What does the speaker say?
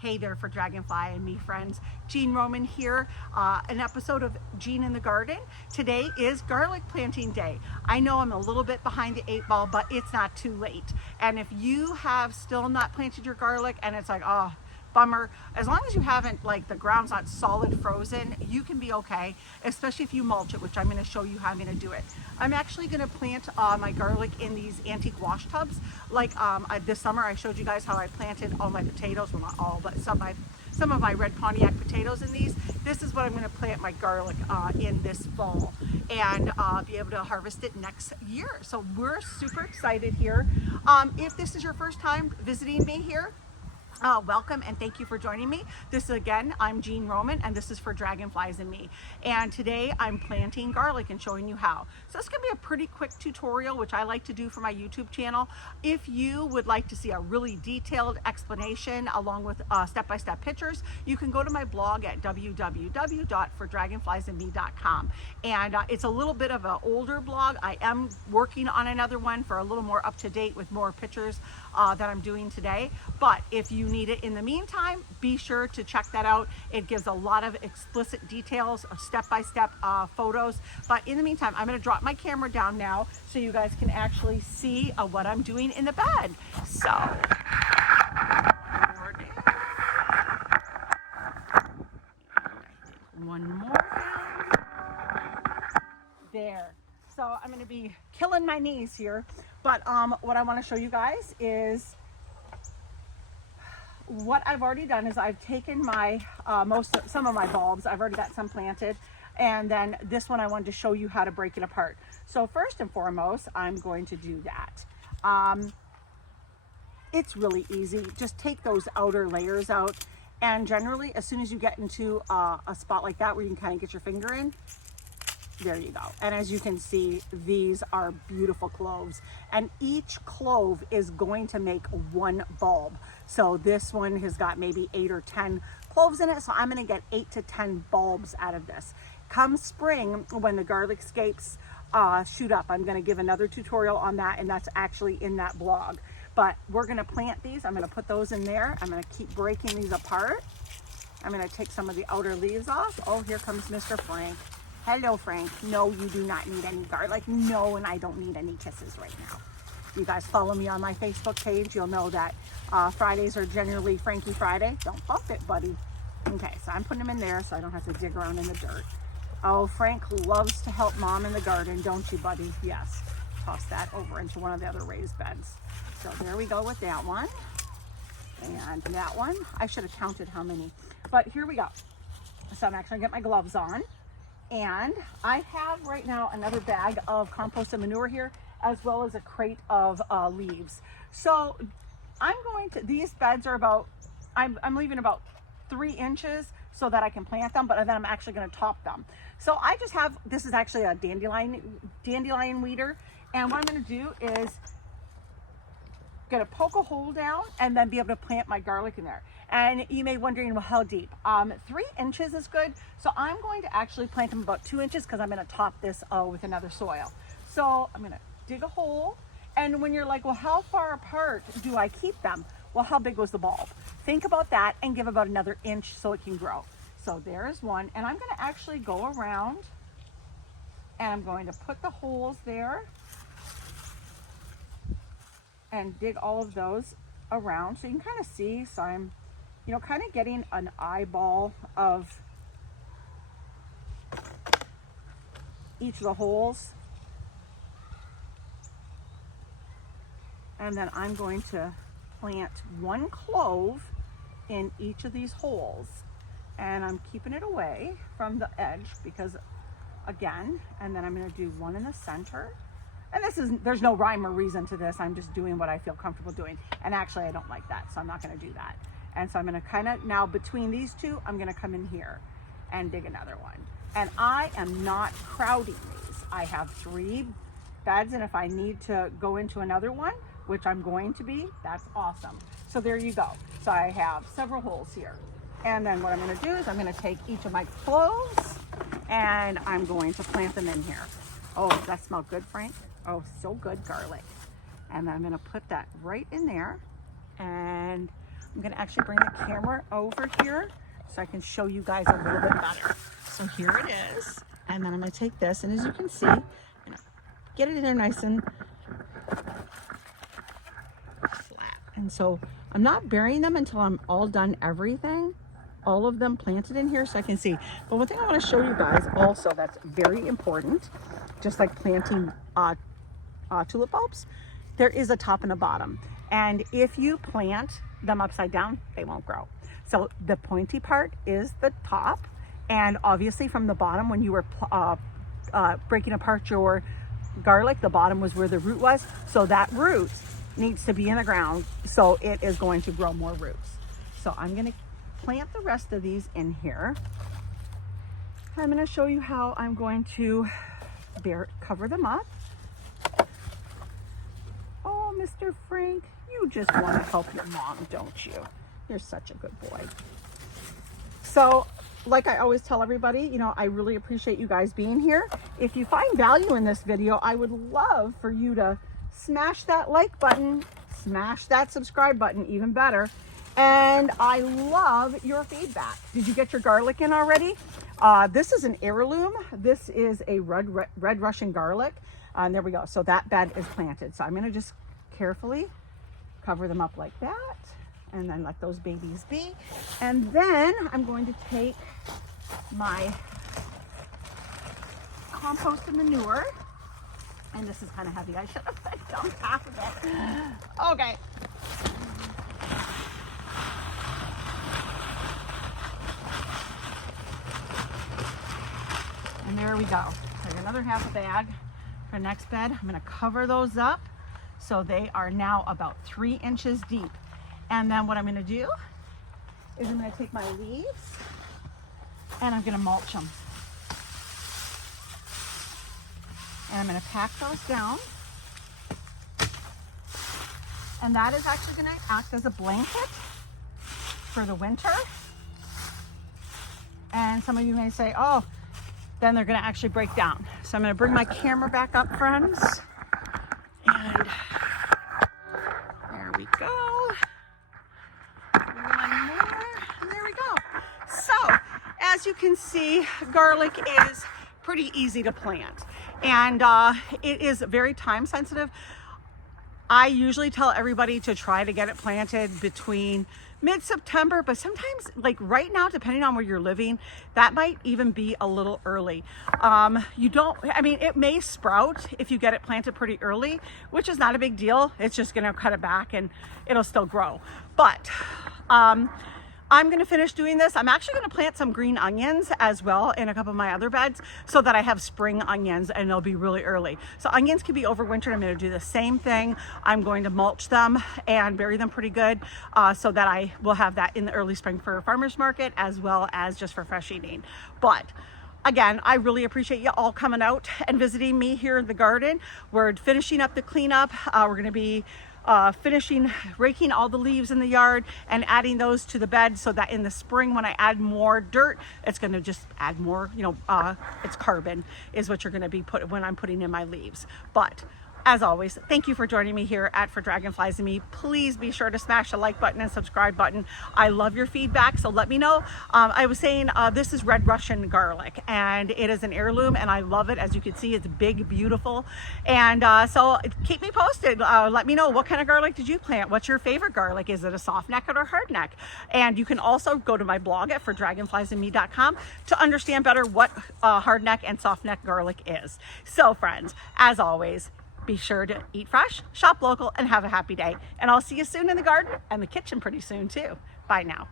Hey there for Dragonfly and me friends, Jean Roman here, an episode of Jean in the Garden. Today is garlic planting day. I know I'm a little bit behind the 8 ball, but it's not too late. And if you have still not planted your garlic and it's like, oh, bummer, as long as you haven't, like, the ground's not solid frozen, you can be okay, especially if you mulch it, which I'm going to show you how I'm going to do it. I'm actually going to plant my garlic in these antique wash tubs. Like this summer I showed you guys how I planted all my potatoes, well not all, but some of my red Pontiac potatoes in these. This is what I'm going to plant my garlic in this fall, and be able to harvest it next year. So we're super excited here. If this is your first time visiting me here, welcome and thank you for joining me. This is, again, I'm Jean Roman, and this is for Dragonflies and Me. And today I'm planting garlic and showing you how. So it's going to be a pretty quick tutorial, which I like to do for my YouTube channel. If you would like to see a really detailed explanation along with step-by-step pictures, you can go to my blog at www.fordragonfliesandme.com. And it's a little bit of an older blog. I am working on another one for a little more up-to-date with more pictures that I'm doing today. But if you need it in the meantime, be sure to check that out. It gives a lot of explicit details, step-by-step photos. But in the meantime, I'm going to drop my camera down now so you guys can actually see what I'm doing in the bed. So one more down. There. So I'm going to be killing my knees here, but what I want to show you guys is what I've already done. Is I've taken my some of my bulbs. I've already got some planted, and then this one I wanted to show you how to break it apart. So first and foremost, I'm going to do that. It's really easy. Just take those outer layers out, and generally as soon as you get into a spot like that where you can kind of get your finger in, there you go. And as you can see, these are beautiful cloves, and each clove is going to make one bulb. So this one has got maybe 8 or 10 cloves in it, so I'm going to get 8 to 10 bulbs out of this. Come spring, when the garlic scapes shoot up, I'm going to give another tutorial on that, and that's actually in that blog. But we're going to plant these. I'm going to put those in there. I'm going to keep breaking these apart. I'm going to take some of the outer leaves off. Oh, here comes Mr. Frank. Hello, Frank. No, you do not need any garlic. No, and I don't need any kisses right now. You guys follow me on my Facebook page. You'll know that Fridays are generally Frankie Friday. Don't bump it, buddy. Okay, so I'm putting them in there so I don't have to dig around in the dirt. Oh, Frank loves to help Mom in the garden, don't you, buddy? Yes. Toss that over into one of the other raised beds. So there we go with that one. And that one. I should have counted how many. But here we go. So I'm actually going to get my gloves on. And I have right now another bag of compost and manure here, as well as a crate of leaves. So I'm going to, these beds are about, I'm leaving about 3 inches so that I can plant them, but then I'm actually going to top them. So I just have, this is actually a dandelion weeder. And what I'm going to do is going to poke a hole down and then be able to plant my garlic in there. And you may be wondering, well, how deep? 3 inches is good. So I'm going to actually plant them about 2 inches because I'm going to top this with another soil. So I'm going to dig a hole. And when you're like, well, how far apart do I keep them? Well, how big was the bulb? Think about that and give about another inch so it can grow. So there's one. And I'm going to actually go around and I'm going to put the holes there and dig all of those around so you can kind of see. So I'm, you know, kind of getting an eyeball of each of the holes. And then I'm going to plant 1 clove in each of these holes. And I'm keeping it away from the edge because, again, and then I'm going to do 1 in the center. And this is, there's no rhyme or reason to this. I'm just doing what I feel comfortable doing. And actually I don't like that, so I'm not going to do that. And so I'm going to kind of, now between these two, I'm going to come in here and dig another one. And I am not crowding these. I have 3 beds, and if I need to go into another one, which I'm going to be, that's awesome. So there you go. So I have several holes here. And then what I'm going to do is I'm going to take each of my cloves and I'm going to plant them in here. Oh, that smells good, Frank. Oh, so good, garlic. And I'm going to put that right in there. And I'm gonna actually bring the camera over here so I can show you guys a little bit better. So here it is. And then I'm gonna take this, and as you can see, get it in there nice and flat. And so I'm not burying them until I'm all done everything, all of them planted in here, so I can see. But one thing I want to show you guys also that's very important, just like planting tulip bulbs, there is a top and a bottom. And if you plant them upside down, they won't grow. So the pointy part is the top, and obviously from the bottom, when you were breaking apart your garlic, the bottom was where the root was. So that root needs to be in the ground, so it is going to grow more roots. So I'm going to plant the rest of these in here. I'm going to show you how I'm going to cover them up. Oh, Mr. Frank, you just want to help your mom, don't you? You're such a good boy. So, like I always tell everybody, you know, I really appreciate you guys being here. If you find value in this video, I would love for you to smash that like button, smash that subscribe button, even better. And I love your feedback. Did you get your garlic in already? This is an heirloom. This is a red Russian garlic. And there we go. So that bed is planted. So I'm going to just carefully cover them up like that, and then let those babies be. And then I'm going to take my compost and manure, and this is kind of heavy. I should have dumped half of it. Okay. And there we go. Take another half a bag for the next bed. I'm going to cover those up so they are now about 3 inches deep. And then what I'm going to do is I'm going to take my leaves and I'm going to mulch them. And I'm going to pack those down. And that is actually going to act as a blanket for the winter. And some of you may say, oh, then they're going to actually break down. So I'm going to bring my camera back up, friends. And there we go. One more, and there we go. So, as you can see, garlic is pretty easy to plant, and it is very time sensitive. I usually tell everybody to try to get it planted between mid-September, but sometimes, like right now, depending on where you're living, that might even be a little early. It may sprout if you get it planted pretty early, which is not a big deal. It's just gonna cut it back and it'll still grow. But I'm gonna finish doing this. I'm actually gonna plant some green onions as well in a couple of my other beds so that I have spring onions, and they'll be really early. So onions can be overwintered. I'm gonna do the same thing. I'm going to mulch them and bury them pretty good so that I will have that in the early spring for a farmer's market as well as just for fresh eating. But again, I really appreciate you all coming out and visiting me here in the garden. We're finishing up the cleanup. We're gonna be raking all the leaves in the yard and adding those to the bed so that in the spring when I add more dirt, it's going to just add more, it's carbon is what you're going to be when I'm putting in my leaves. But as always, thank you for joining me here at For Dragonflies and Me. Please be sure to smash the like button and subscribe button. I love your feedback, so let me know. I was saying this is red Russian garlic, and it is an heirloom, and I love it. As you can see, it's big, beautiful. And so keep me posted. Let me know, what kind of garlic did you plant? What's your favorite garlic? Is it a soft neck or a hard neck? And you can also go to my blog at fordragonfliesandme.com to understand better what hard neck and soft neck garlic is. So friends, as always, be sure to eat fresh, shop local, and have a happy day. And I'll see you soon in the garden and the kitchen pretty soon too. Bye now.